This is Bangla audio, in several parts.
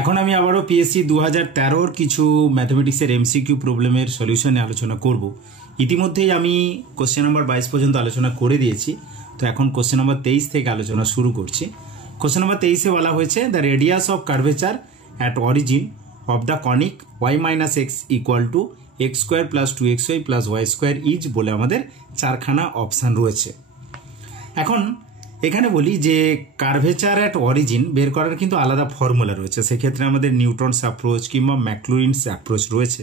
এখন আমি আবারও পিএসসি 2013 কিছু ম্যাথমেটিক্সের এমসিকিউ প্রবলেমের সলিউশনে আলোচনা করব। ইতিমধ্যেই আমি কোশ্চেন নাম্বার 22 পর্যন্ত আলোচনা করে দিয়েছি, তো এখন কোশ্চেন নাম্বার 23 থেকে আলোচনা শুরু করছি। কোশ্চেন নাম্বার 23-এ বলা হয়েছে the radius of curvature at origin of the conic y minus x equal to x square plus 2xy plus y square is বলে আমাদের চারখানা অপশান রয়েছে। এখন এখানে বলি যে কার্ভেচার অ্যাট অরিজিন বের করার কিন্তু আলাদা ফর্মুলা রয়েছে, সেক্ষেত্রে আমাদের নিউটনস অ্যাপ্রোচ কিংবা ম্যাকলুরিনস অ্যাপ্রোচ রয়েছে।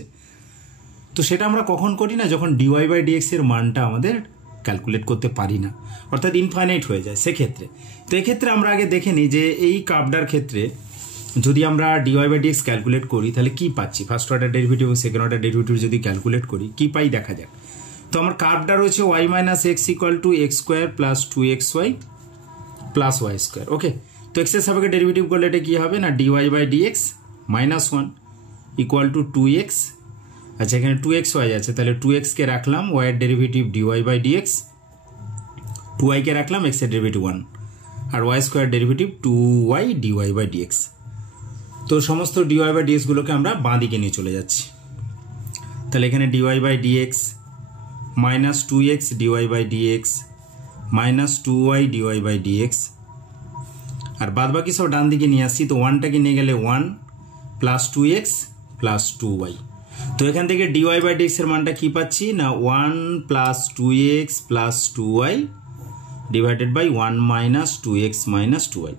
তো সেটা আমরা কখন করি না, যখন ডিওয়াই বাই ডিএক্স এর মানটা আমাদের ক্যালকুলেট করতে পারি না, অর্থাৎ ইনফাইনাইট হয়ে যায় সেক্ষেত্রে। তো এক্ষেত্রে আমরা আগে দেখে নিই যে এই কার্ভটার ক্ষেত্রে যদি আমরা ডিওয়াই বাই ডিএক্স ক্যালকুলেট করি তাহলে কি পাচ্ছি। ফার্স্ট অর্ডার ডেরিভেটিভ এবং সেকেন্ড অর্ডার ডেরিভেটিভ যদি ক্যালকুলেট করি কি পাই দেখা যাক। তো আমার কার্ভটা রয়েছে y minus x equal to x square plus 2xy plus y square. Okay, তো এক্স এর সাপেক্ষে ডেরিভেটিভ করলে এটা কি হবে না, dy by dx minus 1 equal to 2x। আচ্ছা, এখানে 2xy আছে, তাহলে 2x কে রাখলাম, y এর derivative dy by dx, 2y কে রাখলাম, x এর ডেরিভেটিভ 1, আর y square derivative 2y dy by dx. তো সমস্ত ডিওয়াই বাই ডিএক্স গুলোকে আমরা বাঁ দিকে নিয়ে চলে যাচ্ছি। তাহলে এখানে dy by dx minus 2x dy by dx minus 2y dy by dx, আর বাদ বাকি সব ডান দিকে নিয়ে আসছি। তো 1টাকে নিয়ে গেলে 1 প্লাস 2x প্লাস 2y। তো এখান থেকে ডিওয়াই বাই ডিএক্স এর মানটা কি পাচ্ছি না, 1 plus 2x plus 2y divided by 1 minus 2x minus 2y।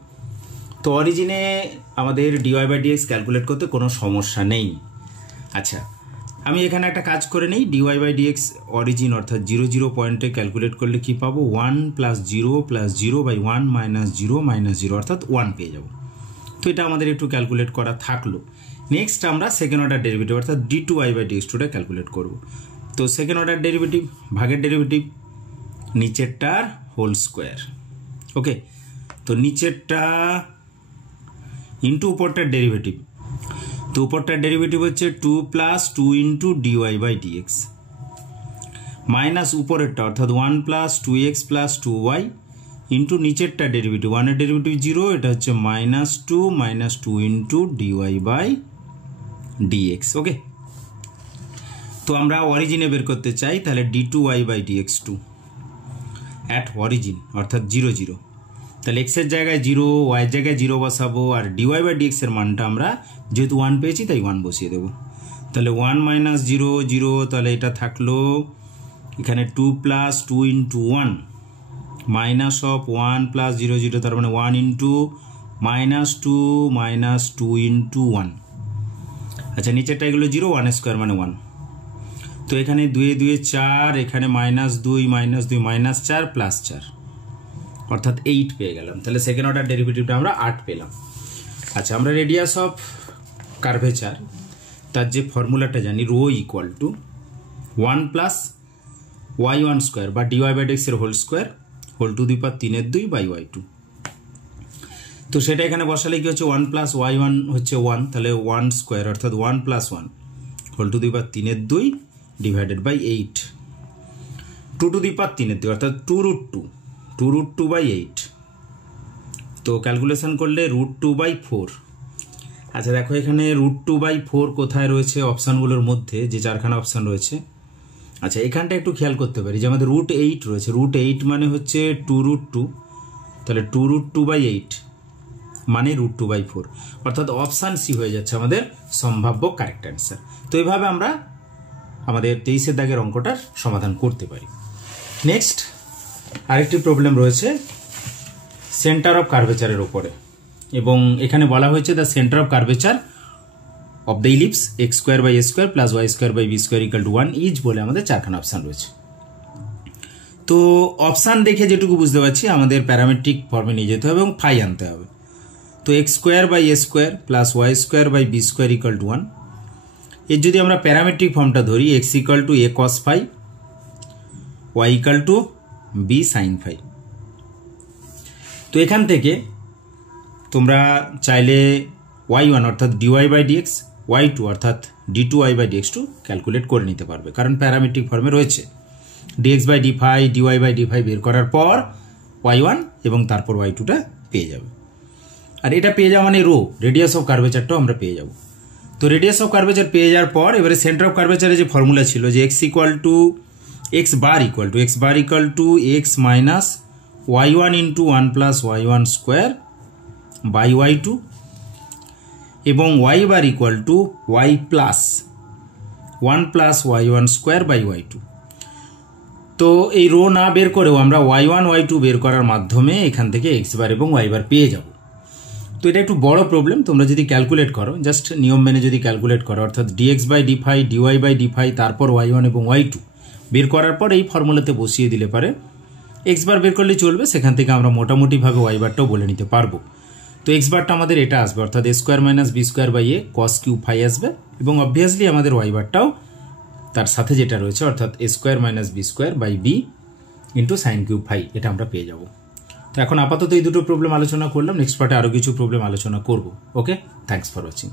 তো অরিজিনে আমাদের ডিওয়াই বাই ডিএক্স ক্যালকুলেট করতে কোনো সমস্যা নেই। আচ্ছা, আমি এখানে একটা কাজ করে নেই, ডিওয়াই বাই ডিএক্স অরিজিন অর্থাৎ 0 0 পয়েন্টে ক্যালকুলেট করলে কি পাবো, 1 plus 0 plus 0 by 1 minus 0 minus 0 অর্থাৎ 1 পেয়ে যাব। তো এটা আমাদের একটু ক্যালকুলেট করা থাকলো। নেক্সট আমরা সেকেন্ড অর্ডার ডেরিভেটিভ অর্থাৎ d2y বাই dx2টা ক্যালকুলেট করব। তো সেকেন্ড অর্ডার ডেরিভেটিভ ভাগের ডেরিভেটিভ নিচেরটার হোল স্কোয়ার। ওকে, তো নিচেরটা ইন্টু উপরটার ডেরিভেটিভ, তো উপরটার ডেরিভেটিভ হচ্ছে 2 plus 2 into dy by dx minus উপরেরটা অর্থাৎ 1 plus 2x plus 2y into নিচেরটা ডেরিভেটিভ, 1 এর ডেরিভেটিভ 0, এটা হচ্ছে minus 2 into dy by dx. Okay, তো আমরা অরিজিনে বের করতে চাই, তাহলে d2y by dx2 at origin অর্থাৎ 0 0, তাহলে x এর জায়গায় 0, y এর জায়গায় 0 বসাবো, আর ডিওয়াই বাই ডিএক্স এর মানটা আমরা যেহেতু 1 পেয়েছি তাই 1 বসিয়ে দেবো। তাহলে 1 মাইনাস 0 0, তাহলে এটা থাকলো এখানে 2 plus 2 into 1 minus of 1 plus 0 0, তার মানে 1 ইন্টু মাইনাস 2 ইন্টু 1। আচ্ছা, নিচেরটা এগুলো 0, 1 স্কোয়ার মানে 1। তো এখানে 2 2 4, এখানে মাইনাস 2 মাইনাস 4 প্লাস 4 অর্থাৎ 8 পেয়ে গেলাম। তাহলে সেকেন্ড অর্ডার ডেরিভেটিভটা আমরা 8 পেলাম। আচ্ছা, আমরা রেডিয়াস অফ কার্ভেচার তার যে ফর্মুলাটা জানি, rho equal to 1 plus y1 square বা ডিওয়াই বাই ডিএক্স এর whole square whole to the power 3/2 by y2। তো সেটা এখানে বসালে কি হচ্ছে, 1 প্লাস y1 হচ্ছে 1, তাহলে 1 স্কোয়ার অর্থাৎ 1 plus 1 whole to the power 3/2 divided by 8, 2 to the power 3/2 অর্থাৎ 2√2 বাই 8। তো ক্যালকুলেশন করলে √2 বাই 4। আচ্ছা দেখো, এখানে √2 বাই 4 কোথায় রয়েছে অপশানগুলোর মধ্যে, যে চারখানা অপশান রয়েছে। আচ্ছা, এখানটা একটু খেয়াল করতে পারি যে আমাদের √8 রয়েছে, √8 মানে হচ্ছে 2√2, তাহলে 2√2 বাই 8 মানে √2 বাই 4, অর্থাৎ অপশান সি হয়ে যাচ্ছে আমাদের সম্ভাব্য কারেক্ট অ্যান্সার। তো এইভাবে আমরা আমাদের 23-এর দাগের অঙ্কটার সমাধান করতে পারি। নেক্সট আরেকটি প্রবলেম রয়েছে সেন্টার অফ কার্ভেচারের উপরে, এবং এখানে বলা হয়েছে the centre of curvature of the ellipse x square by a square plus y square by b square equal to 1 is বলে আমাদের চারখানা অপশান রয়েছে। তো অপশান দেখে যেটুকু বুঝতে পারছি আমাদের প্যারামেট্রিক ফর্মে নিয়ে যেতে হবে এবং ফাই আনতে হবে। তো x square by a square plus y square by b square equal to 1, এর যদি আমরা প্যারামেট্রিক ফর্মটা ধরি, x equal to a cos phi, y equal to b sine phi. তো এখান থেকে তোমরা চাইলে y1 অর্থাৎ ডিওয়াই বাই ডিএক্স, y2 অর্থাৎ d2y বাই dx2 ক্যালকুলেট করে নিতে পারবে, কারণ প্যারামেট্রিক ফর্মে রয়েছে। dx by d phi, dy by d phi বের করার পর y1 এবং তারপর y2টা পেয়ে যাবে। আর এটা পেয়ে যাওয়া মানে রো, রেডিয়াস অফ কার্ভেচারটাও আমরা পেয়ে যাব। তো রেডিয়াস অফ কার্ভেচার পেয়ে যাওয়ার পর এবারে সেন্টার অফ কার্ভেচারের যে ফর্মুলা ছিল যে x bar equal to x minus y1 into 1 plus y1 square by y2 এবং y bar equal to y plus 1 plus y1 square by y2। তো এই রো না বের করেও আমরা y1 y2 বের করার মাধ্যমে এখান থেকে x বার এবং y বার পেয়ে যাব। তো এটা একটু বড় প্রবলেম, তোমরা যদি ক্যালকুলেট করো, জাস্ট নিয়ম মেনে যদি ক্যালকুলেট করো, অর্থাৎ dx by d phi dy by d phi তারপর y1 এবং y2 বের করার পর এই ফর্মুলাতে বসিয়ে দিলে পারে x বার বের করলে চলবে, সেখান থেকে আমরা মোটামুটিভাবে y বারটাও বলে নিতে পারবো। তো x বারটা আমাদের এটা আসবে, অর্থাৎ a square minus b square by a cos cube phi আসবে, এবং অবভিয়াসলি আমাদের y বারটাও তার সাথে যেটা রয়েছে অর্থাৎ a square minus b square by b into sine cube phi, এটা আমরা পেয়ে যাব। তো এখন আপাতত এই দুটো প্রবলেম আলোচনা করলাম, নেক্সট পার্টে আরও কিছু প্রবলেম আলোচনা করব। ওকে, থ্যাঙ্কস ফর ওয়াচিং।